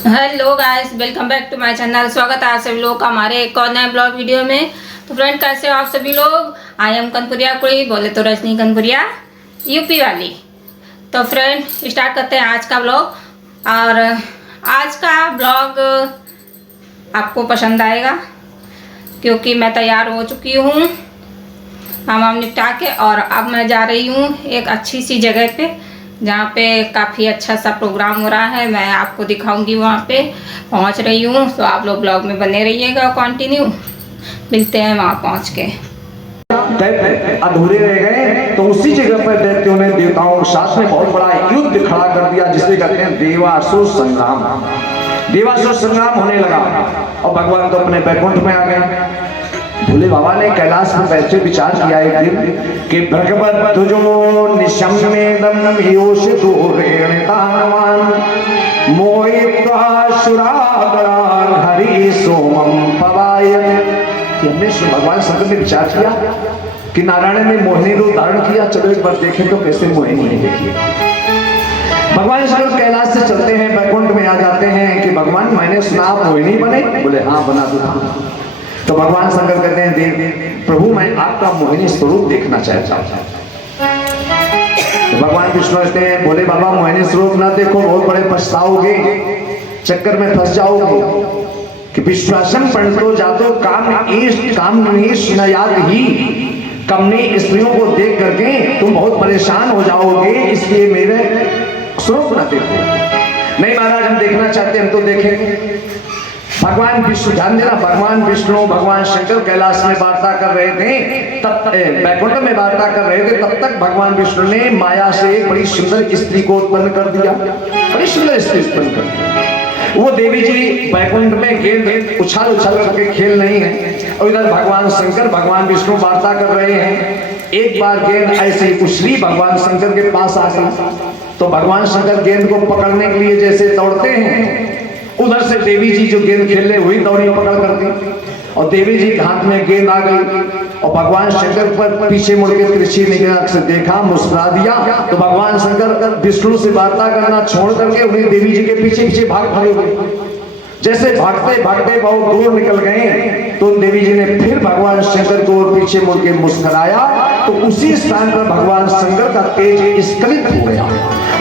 Hello guys, welcome back to my channel. स्वागत है आप सभी लोग का हमारे एक और नए ब्लॉग वीडियो में। तो फ्रेंड, कैसे हो आप सभी लोग? आई एम कनपुरिया कोई बोले तो रजनी कनपुरिया, यूपी वाली। तो फ्रेंड, स्टार्ट करते हैं आज का ब्लॉग। और आज का ब्लॉग आपको पसंद आएगा क्योंकि मैं तैयार हो चुकी हूँ काम निपटा के, और अब मैं जा रही हूँ एक अच्छी सी जगह पे जहाँ पे काफ़ी अच्छा सा प्रोग्राम हो रहा है। मैं आपको दिखाऊंगी, वहाँ पे पहुँच रही हूँ। तो आप लोग ब्लॉग में बने रहिएगा, कंटिन्यू। मिलते हैं वहाँ पहुँच के। दैत्य अधूरे रह गए तो उसी जगह पर दैत्यों ने देवताओं के साथ में बहुत बड़ा युद्ध खड़ा कर दिया, जिसे कहते हैं देवासुर संग्राम। देवासुर संग्राम होने लगा और भगवान तो अपने वैकुंठ में आ गए। भोले बाबा ने कैलाश में बैठे विचार किया एक दिन कि भगवत तुझो निशम्येदम योषितोरेण तानवान मोहित्वा सुरागरान हरि सोमम पवायते। हमने भगवान शंकर ने विचार किया कि नारायण ने मोहिनी रूप धारण किया, चलो एक बार देखें तो कैसे मोहिनी है। देखिए, भगवान शंकर कैलाश से चलते हैं, वैकुंठ में आ जाते हैं कि भगवान मैंने सुना आप मोहिनी बने। बोले हाँ बना दूंगा। तो भगवान शंकर कहते हैं देव प्रभु मैं आपका मोहिनी स्वरूप देखना चाहता हूँ। तो भगवान विष्णु कहते हैं बोले बाबा मोहिनी स्वरूप ना देखो, बहुत बड़े पछताओगे, चक्कर में फंस जाओगे। कि विश्वासम पंडितो जातो काम न याद ही, कमनी स्त्रियों को देख करके तुम बहुत परेशान हो जाओगे, इसलिए मेरे स्वरूप न देखो। नहीं महाराज हम देखना चाहते हैं, हम तो देखेंगे। भगवान विष्णु, ध्यान देना, भगवान विष्णु भगवान शंकर कैलाश में वार्ता कर रहे थे, तब वैकुंठ में वार्ता कर रहे थे, तब तक भगवान विष्णु ने माया से एक बड़ी सुंदर स्त्री को उत्पन्न कर दिया। बड़ी सुंदर स्त्री उत्पन्न कर दिया। वो देवी जी वैकुंठ में गेंद उछाल उछाल करके खेल रही हैं और इधर भगवान शंकर भगवान विष्णु वार्ता कर रहे हैं। एक बार गेंद ऐसे उछली, भगवान शंकर के पास आ गई। तो भगवान शंकर गेंद को पकड़ने के लिए जैसे दौड़ते हैं, उधर से देवी जी जो गेंद खेलने हुई दौड़ी पकड़ कर दी, और देवी जी के हाथ में गेंद आ गई। और भगवान शंकर पर पीछे मुड़ के तिरछी निगाह से देखा, मुस्कुरा दिया। तो भगवान शंकर विष्णु से वार्ता करना छोड़ करके उन्हें देवी जी के पीछे पीछे भागे हुए। जैसे भागते भागते बहुत दूर निकल गए तो देवी जी ने फिर भगवान शंकर को और पीछे मुड़ के मुस्कुराया। तो उसी स्थान पर भगवान शंकर का तेज स्खलित हो गया,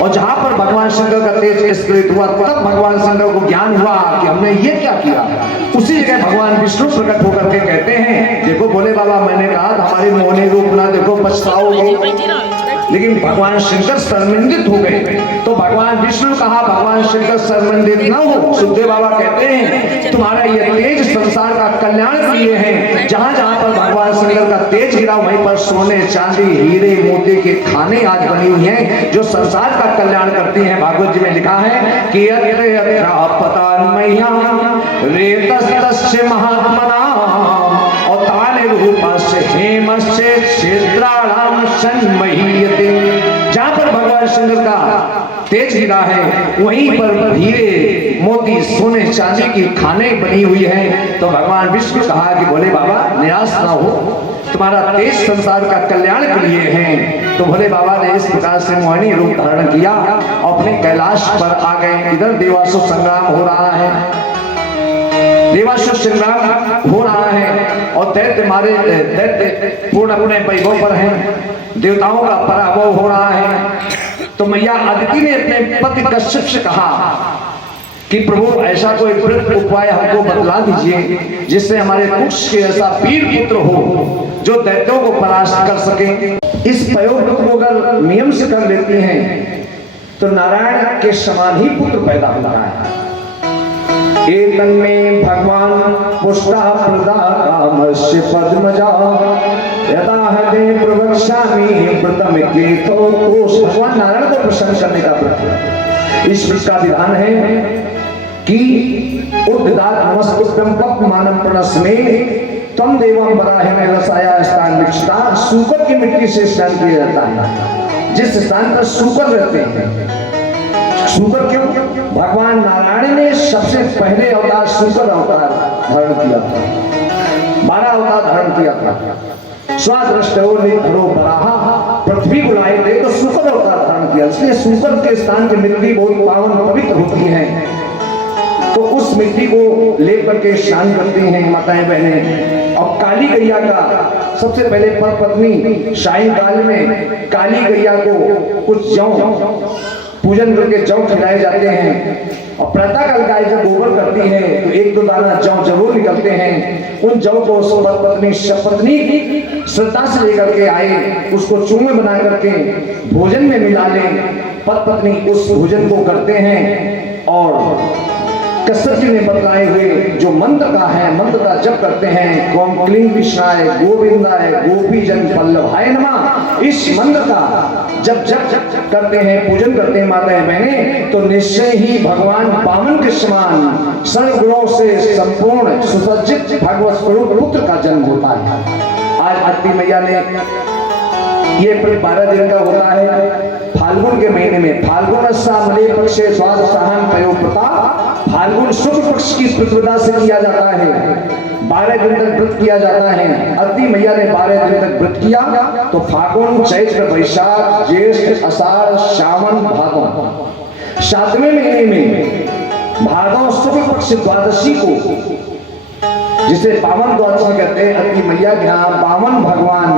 और जहां पर भगवान शंकर का तेज स्खलित हुआ तब भगवान शंकर को ज्ञान हुआ कि हमने ये क्या किया। उसी जगह भगवान विष्णु प्रकट होकर के कहते हैं देखो भोले बाबा मैंने कहा हमारी मोहिनी रूप ना देखो पछताओगे। लेकिन भगवान शंकर शर्मिंदित हो गए। तो भगवान विष्णु कहा भगवान शंकर शर्मिंदित न हो। सुखदेव बाबा कहते हैं तुम्हारा ये तेज संसार का कल्याण के लिए है। जहां जहां पर भगवान शंकर का तेज गिरा वहीं पर सोने चांदी हीरे मोती के खाने आज बनी हुई हैं जो संसार का कल्याण करती हैं। भागवत जी में लिखा है कि महात्मना और ताने रूपस्य हेमस्य क्षेत्राणाम सन्महीयते। जहां पर भगवान शंकर का तेज गिरा है वहीं पर हीरे मोती सोने चांदी की खाने बनी हुई है। तो भगवान विष्णु कहा कि भोले बाबा निराश ना हो, तुम्हारा तेज संसार का कल्याण के लिए है। तो भोले बाबा ने इस प्रकार से मोहिनी रूप धारण किया और अपने कैलाश पर आ गए। इधर देवासुर संग्राम हो रहा है, देवासुर संग्राम हो रहा है और दैत्य पूर्ण अपने वैभव पर हैं, देवताओं का पराभव हो रहा है। तो मैया अदिति ने अपने पति कश्यप से कहा कि प्रभु ऐसा कोई व्रत उपाय हमको बतला दीजिए जिससे हमारे कुश के ऐसा वीर पुत्र हो जो दैत्यों को परास्त कर सके। इस प्रयोग को अगर नियम से कर लेते हैं तो नारायण के समान ही पुत्र पैदा हो रहा है। एक में भगवान पुष्टा प्रदामस्य पद्मजा यदा हृदय प्रवक्ष्यामि व्रतम केतो। भगवान नारायण को प्रसन्न करने का व्रत है। इस व्रत का विधान है कि उद्दात नमस्कृत्यं पद्मानं प्रणस्मे तम देवं बराहे रसाया स्थान विक्षता। सूकर की मिट्टी से स्नान किया जाता है, जिस स्थान पर सूकर रहते हैं। सूकर क्यों? भगवान नारायण ने सबसे पहले अवतार सूकर अवतार धारण किया था, 12 अवतार धारण किया था। स्वादृष्टो निधरो बराहा, पृथ्वी बुलाए थे तो सूकर अवतार धारण किया। इसलिए सूकर के स्थान की मिट्टी बहुत पावन पवित्र होती है। मिट्टी को लेकर के स्नान करते हैं माताएं बहनें। और काली गैया का सबसे पहले पत्नी सायंकाल में काली गैया को कुछ जौ पूजन करके जौ खिलाए जाते हैं। और प्रातःकाल गाय जब गोबर करती है तो एक दो दाना जौ जरूर निकलते हैं। उन जौ को पत्नी श्रद्धा से लेकर के आए, उसको चूमे बना करके भोजन में मिला ले। पत्नी उस भोजन को करते हैं और कसरत जी ने बतलाए हुए जो मंत्र का है, मंत्र का जप करते हैं, ओम क्लीं कृष्णाय गोविंदाय गोपीजन वल्लभाय नमः। इस मंत्र का जब जप करते हैं, पूजन करते हैं माताएं बहने, तो निश्चय ही भगवान वामन के समान सर्वगुणों से संपूर्ण सुसज्जित भगवत स्वरूप पुत्र का जन्म होता है। आज अत्ति मैया ने ये 12 दिन का होता है। फाल्गुन के महीने में फाल्गुन मले पक्षे स्वाद सहान पयोप्रता, फाल्गुन शुक्ल पक्ष की प्रतिपदा से किया जाता है। 12 दिन तक व्रत किया जाता है। अत्ति मैया ने 12 दिन तक व्रत किया तो फाल्गुन चैत्र वैशाख ज्येष्ठ आषाढ़ सावन भादव 7वें महीने में भादव शुक्ल पक्ष द्वादशी को, जिसे पावन द्वादशी कहते हैं, अत्ति मैया के यहाँ पावन भगवान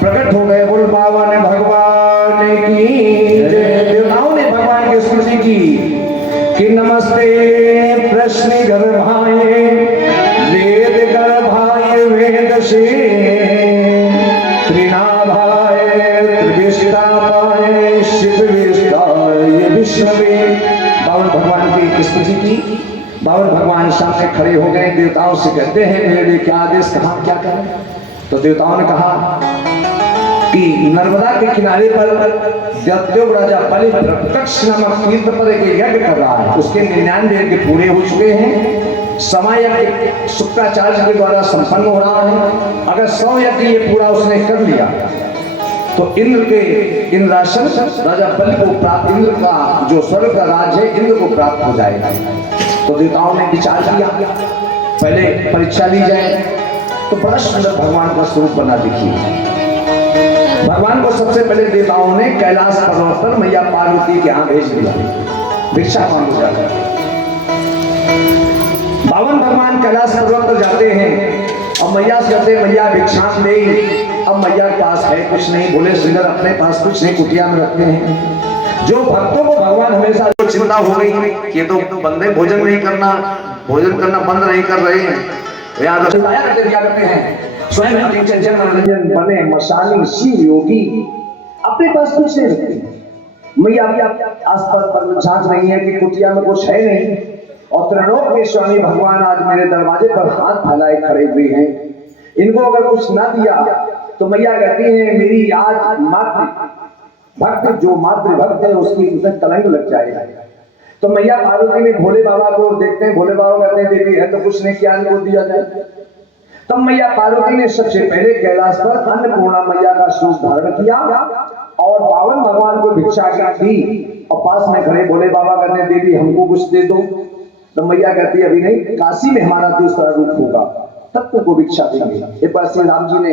प्रकट हो गए। बोल पावन भगवान की जय। देवताओं ने भगवान की स्तुति की कि नमस्ते प्रश्न गर्भाय वेद गर्भाय वेद से त्रिनाभाय त्रिविष्टापाय शिवविष्टाय विष्णवे। पावन भगवान की स्तुति की। बावन भगवान सामने खड़े हो गए, देवताओं से कहते हैं मेरे क्या आदेश, कहा क्या करें। तो देवताओं ने कहा कि नर्मदा के किनारे पर दैत्यों राजा बलि प्रत्यक्ष नामक तीर्थ पर एक यज्ञ कर रहा है। उसके 99 यज्ञ पूरे हो चुके हैं। समय यज्ञ शुक्राचार्य के द्वारा संपन्न हो रहा है। अगर 100 यज्ञ ये पूरा उसने कर लिया तो इंद्र के इंद्रासन राजा बलि को प्राप्त, इंद्र का जो स्वर्ग का राज है इंद्र को प्राप्त हो जाएगा। तो देवताओं ने विचार किया पहले परीक्षा ली जाए। तो बड़ा सुंदर भगवान का स्वरूप बना। देखिए भगवान को सबसे पहले देवताओं ने कैलाश पर्वत पर मैया पार्वती के यहाँ भेज दिया भिक्षा मांगने जाकर। बावन भगवान कैलाश पर्वत पर जाते हैं और मैया से कहते हैं मैया भिक्षा दे। अब मैया के पास है कुछ नहीं, बोले श्रीधर अपने पास कुछ नहीं, कुटिया में रखते हैं। जो भक्तों को भगवान हमेशा चिंता हो गई ये तो बंदे भोजन नहीं करना, भोजन करना बंद नहीं कर रहे हैं, याद करते हैं स्वयं मनोरंजन बने मशानी शिव योगी, अपने पास कुछ नहीं रखते। मैया आसपास पर झांक नहीं है कि कुटिया में कुछ है नहीं। और त्रिलोक के स्वामी भगवान आज मेरे दरवाजे पर हाथ फैलाए खड़े हुए हैं। इनको अगर कुछ ना दिया तो मैया कहती है मेरी आज मातृ भक्त जो मातृ भक्त है उसकी उसे कलंक लग जाएगा। तो मैया पार्वती ने भोले बाबा को देखते हैं, भोले बाबा कहते हैं देवी है तो कुछ नहीं क्या इनको दिया जाए। तब मैया पार्वती ने सबसे पहले कैलाश पर अन्नपूर्णा मैया का स्वरूप धारण किया और बावन भगवान को भिक्षा दी और पास में खड़े भोले बाबा कहते देवी हमको कुछ दे दो। तो मैया कहती है अभी नहीं, काशी में हमारा दूसरा रूप होगा तब तुमको भिक्षा देंगे। एक बार श्री राम जी ने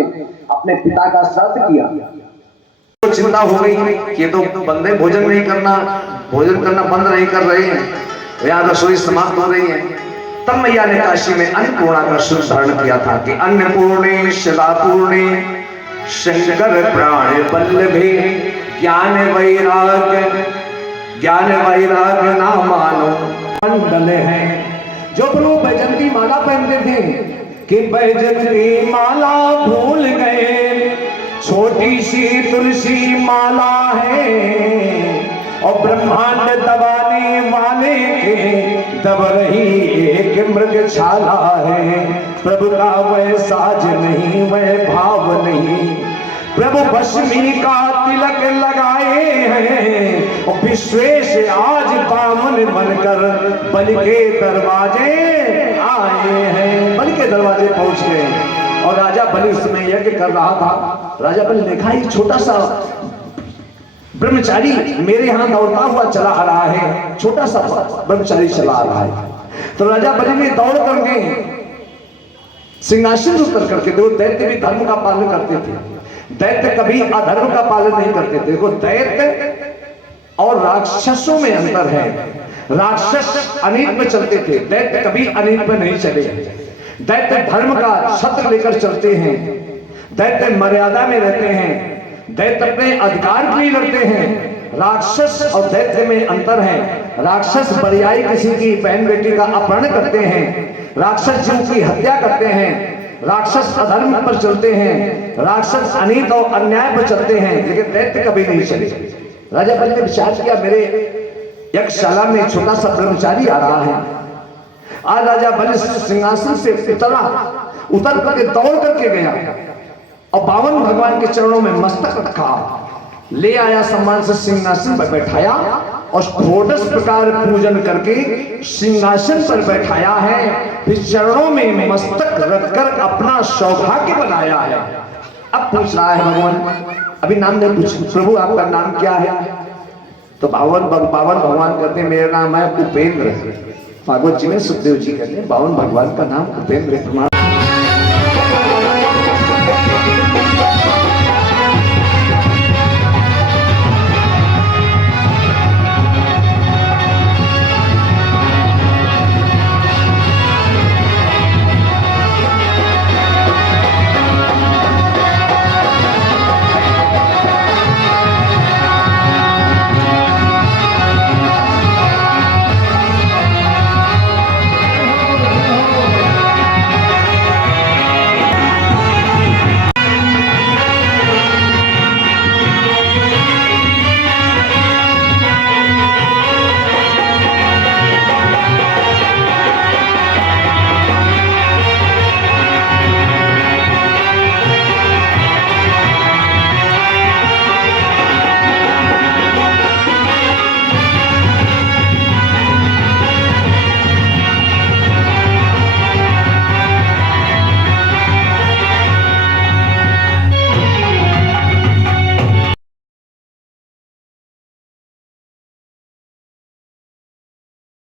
अपने पिता का श्राद्ध किया तो चिंता हो गई ये तो बंदे भोजन नहीं करना, भोजन करना बंद नहीं कर रहे हैं, यहाँ रसोई समाप्त हो रही है। तब मैया ने काशी में अन्नपूर्णा का स्वरूप धारण किया था कि अन्नपूर्णे सदापूर्णे शंकर प्राण वल्लभे ज्ञान वैराग्य ना मानो मंडल है। जो प्रभु बैजंती माला पहनते थे कि बैजंती माला भूल गए, छोटी सी तुलसी माला है और ब्रह्मांड दबाने वाले के दब रही एक मृगशाला है। प्रभु का वह साज नहीं वह भाव नहीं, प्रभु भस्मी का तिलक लगाए हैं और विश्वेश आज बामन बनकर बलि के दरवाजे आए हैं। बलि के दरवाजे पहुंच गए और राजा बलि उस समय यज्ञ कर रहा था। राजा बलि देखा एक छोटा सा ब्रह्मचारी मेरे यहाँ दौड़ता हुआ चला आ रहा है, छोटा सा ब्रह्मचारी चला आ रहा है। तो राजा बलि ने दौड़ करके सिंहासन उतर करके, देखो दैत्य भी धर्म का पालन करते थे, दैत्य कभी अधर्म का पालन नहीं करते थे। देखो दैत्य और राक्षसों में अंतर है। राक्षस अनीत में चलते थे, दैत्य कभी अनीत में नहीं चले। दैत्य धर्म का छत्र लेकर चलते हैं, दैत्य मर्यादा में रहते हैं, दैत्य अपने अधिकार के लिए लड़ते हैं। राक्षस और दैत्य में अंतर है। राक्षस बरियाई किसी की बहन बेटी का अपहरण करते हैं, राक्षस जीव की हत्या करते हैं, राक्षस अधर्म पर चलते हैं, राक्षस अनीत और अन्याय पर चलते हैं, लेकिन दैत्य कभी नहीं चले। राजा बलि ने विचार किया, मेरे यज्ञशाला में एक छोटा सा ब्रह्मचारी आ रहा है। आज राजा बलि सिंहासन से उतर करके दौड़ करके गया और बावन भगवान के चरणों में मस्तक रखा, ले आया, सम्मान से सिंहासन पर बैठाया और षोडश प्रकार पूजन करके सिंहासन पर बैठाया है। फिर चरणों में मस्तक रखकर अपना सौभाग्य बनाया है। अब पूछ रहा है भगवान, अभी नाम नहीं पूछ, प्रभु आपका नाम क्या है? तो बावन भगवान कहते हैं, मेरा नाम है उपेंद्र। भागवत जी में सुखदेव जी कहते हैं बावन भगवान का नाम उपेंद्र है।